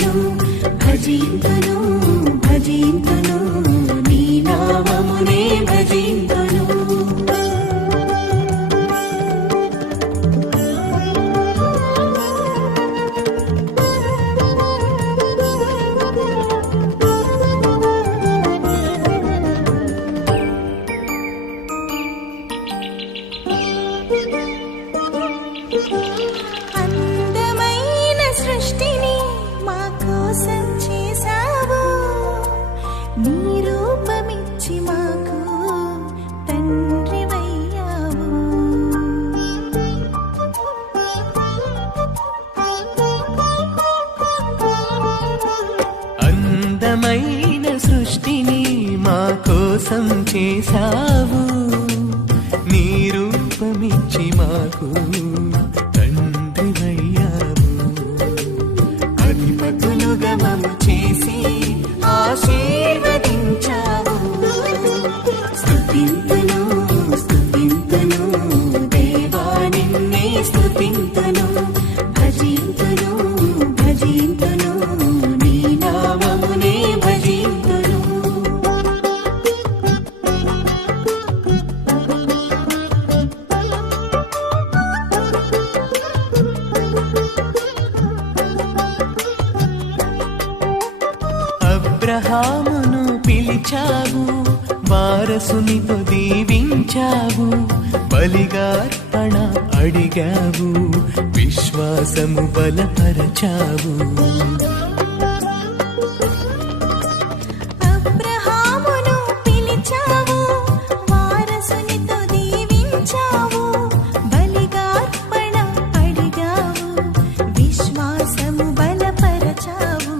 భజింతును భజింతును భజింతును నీ నామమునే భజింతును. అందమైన సృష్టిని మా కోసం చేశావు, నీ రూపమిచ్చి మాకు తండ్రివయ్యావు. అందమైన సృష్టిని మా కోసం చేశావు, నీ రూపమిచ్చి మాకు తండ్రివయ్యావు. అధిపతులుగా మమ్ము చేసి ఆశీర్వదించావు. స్తుతింతును స్తుతింతును దేవా నిన్నే స్తుతింతును భజింతును భజింతును నీ నామమునే భజింతును. అబ్రహామును పిలిచావు, వారసునితో దీవించావు, బలిగార్పణ అడిగావు, విశ్వాసము బలపరచావు. అబ్రహామును పిలిచావు, వారసునితో దీవించావు, బలిగార్పణ అడిగావు, విశ్వాసము బలపరచావు.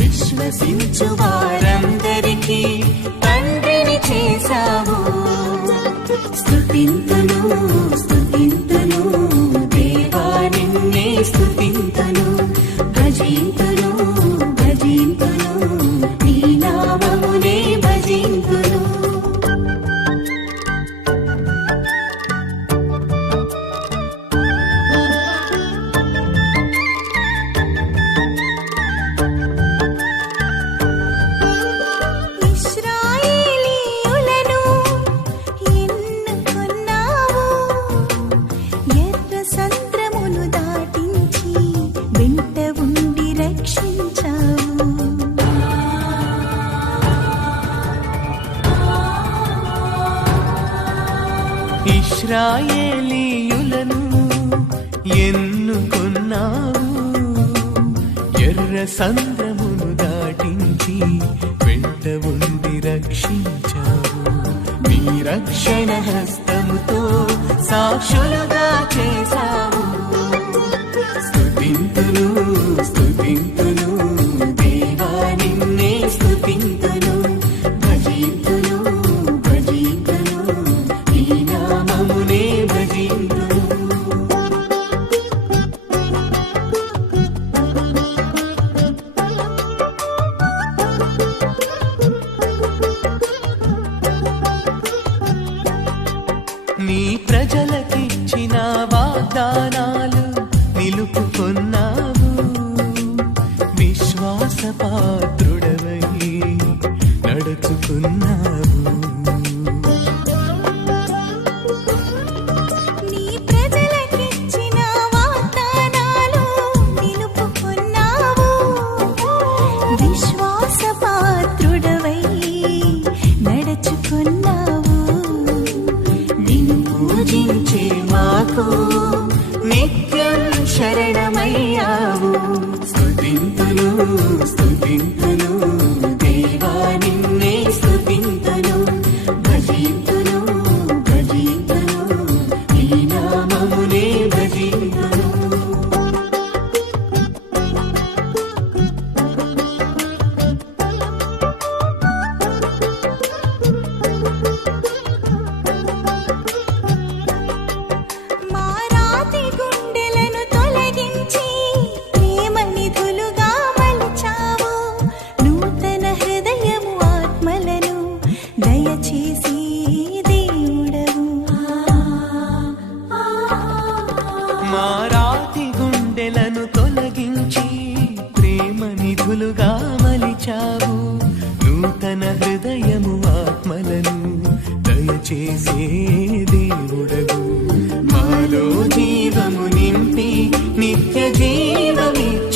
విశ్వసించు వారందరికీ తండ్రిని చేశావు. స్తుతింతును స్తుతింతును దేవా నిన్నే స్తుతింతును భజింతును భజింతును నీ నామమునే భజింతును. ఇశ్రాయేలీయులను ఎన్నుకున్నావు, ఎర్ర సంద్రమును దాటించి వెంట ఉండి రక్షించావు. ఇశ్రాయేలీయులను ఎన్నుకొన్నావు, ఎర్ర సంద్రమును దాటించి వెంట ఉండి రక్షించావు. నీ రక్షణ హస్తముతో సాక్షులుగా చేశావు. స్తుతింతును స్తుతింతును దేవా నిన్నే స్తుతింతును భజింతును భజింతును నీ నామమునే భజింతును. నీ ప్రజలకిచ్చిన వాగ్దానాలు నిలుపుకొన్నావు, విశ్వాసపాత్రుడవై నడుచుకున్నావు. నీ ప్రజలకిచ్చిన వాగ్దానాలు నిలుపుకున్నావు, విశ్వాసపాత్రుడవై నడుచుకున్నావు. నిన్ను పూజించే మాకు నిత్యం శరణమయ్యావు. స్తుతింతును స్తుతింతును దేవా నిన్నే స్తుతింతును భజింతును భజింతును నీ నామమునే భజింతును. మా రాతి గుండెలను తొలగించి ప్రేమ నిధులుగా మలిచావు, నూతన హృదయము ఆత్మలను నిధులుగా మలిచావు నూతన హృదయము ఆత్మలను దయచేసే దేవుడవు మాలో జీవము నింపి నిత్య జీవమిచ్చావు